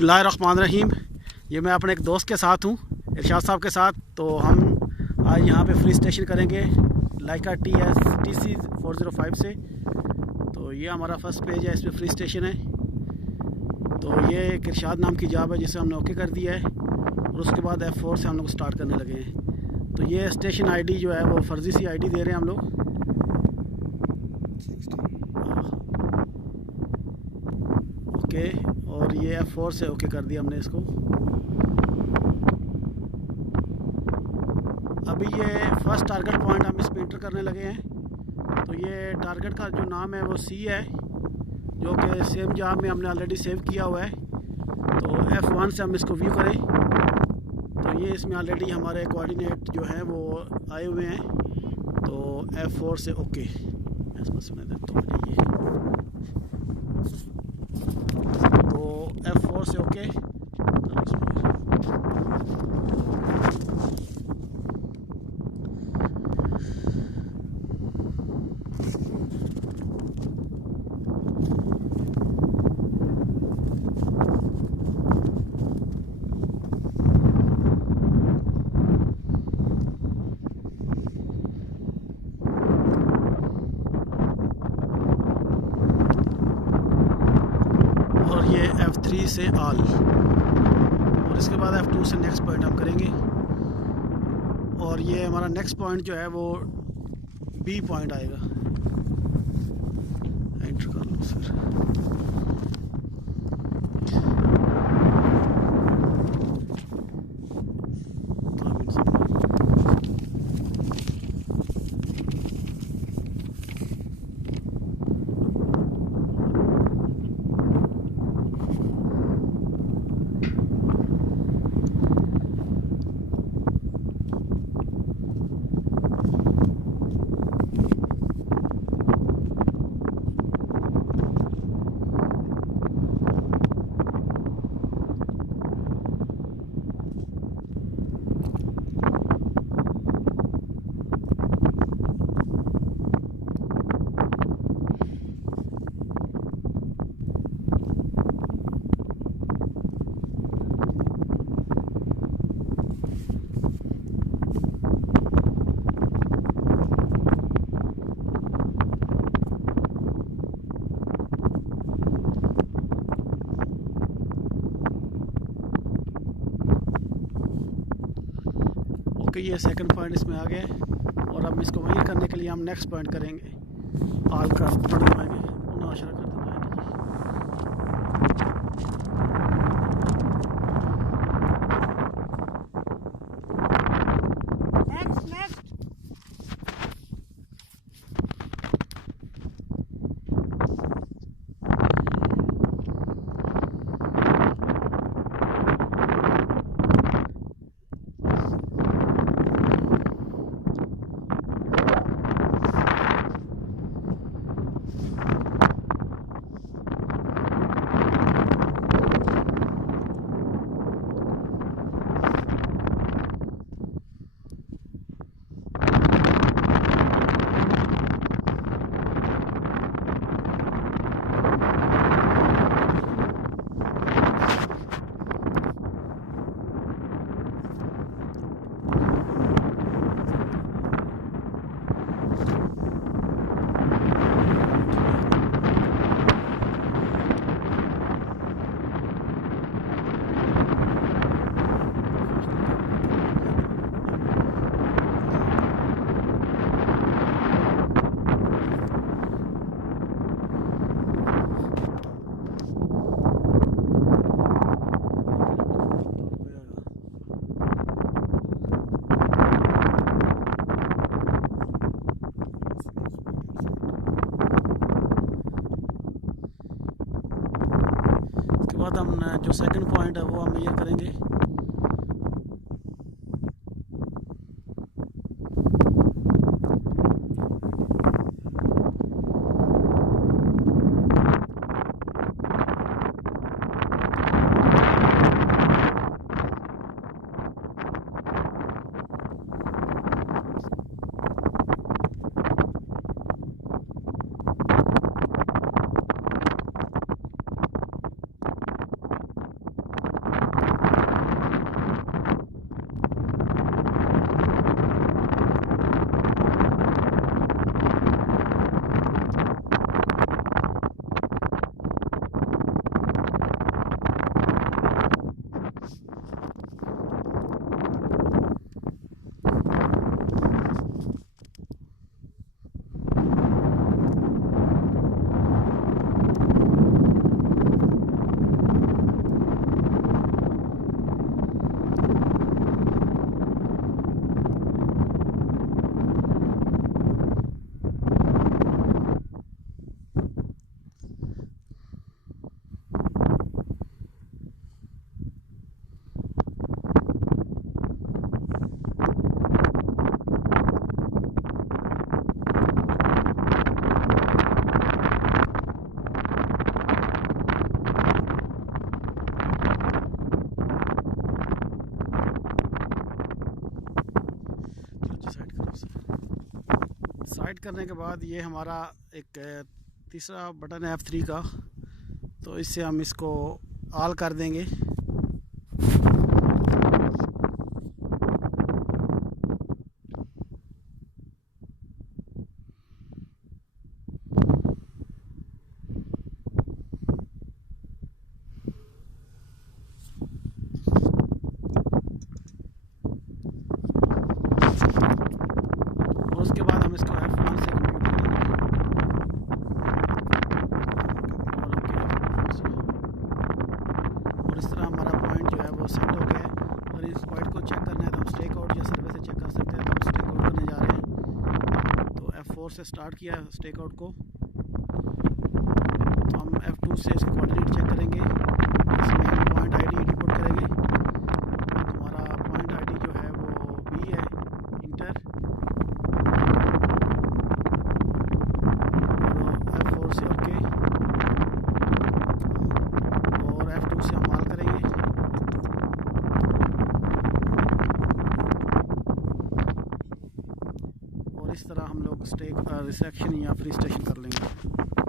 बिस्मिल्लाहिर्रहमानिर्रहीम। ये मैं अपने एक दोस्त के साथ हूँ, इरशाद साहब के साथ। तो हम आज यहाँ पे फ्री स्टेशन करेंगे लाइका TC 405 से। तो ये हमारा फर्स्ट पेज है, इसमें फ्री स्टेशन है। तो ये एक इरशाद नाम की जॉब है जिसे हमने ओके कर दिया है और उसके बाद F4 से हम लोग स्टार्ट करने लगे हैं। तो ये स्टेशन आईडी जो है वो फर्जी सी आईडी दे रहे हैं हम लोग। ओके, और ये F4 से ओके कर दिया हमने इसको। अभी ये फर्स्ट टारगेट पॉइंट हम इस पे एंटर करने लगे हैं। तो ये टारगेट का जो नाम है वो C है, जो कि सेम जॉब में हमने ऑलरेडी सेव किया हुआ है। तो F1 से हम इसको व्यू करें तो ये इसमें ऑलरेडी हमारे कोऑर्डिनेट जो हैं वो आए हुए हैं। तो F4 से ओके सुने देता हूँ ये। तो F4 से ओके। और ये F3 से ऑल, और इसके बाद F2 से नेक्स्ट पॉइंट हम करेंगे। और ये हमारा नेक्स्ट पॉइंट जो है वो B पॉइंट आएगा। एंटर कर लो फिर। ओके, ये सेकंड पॉइंट इसमें आ गया। और अब इसको वहीं करने के लिए हम नेक्स्ट पॉइंट करेंगे। ऑल का पढ़ दबाएंगे, मुनाशरा कर दबाएंगे। बाद हम जो सेकंड पॉइंट है वो हम मेजर करेंगे। साइड करने के बाद ये हमारा एक तीसरा बटन है F3 का, तो इससे हम इसको ऑल कर देंगे। और उसके बाद हम इसको F1 से कंप्लीट करेंगे। और इस तरह हमारा पॉइंट जो है वो सेट हो गया है। और इस पॉइंट को चेक करना है तो हम स्टेक आउट या सर्वे से चेक कर सकते हैं। तो हम स्टेक आउट करने जा रहे हैं, तो F4 से स्टार्ट किया है स्टेक आउट को। तो हम F2 से इसके कोऑर्डिनेट चेक करेंगे। इसमें हम पॉइंट आईडी इनपुट करेंगे। हमारा पॉइंट आईडी जो है वो B है, इंटर। F4 से ओके, और F2 से हम ऑल करेंगे। और इस तरह हम लोग स्टेक रिसेक्शन या फ्री स्टेशन कर लेंगे।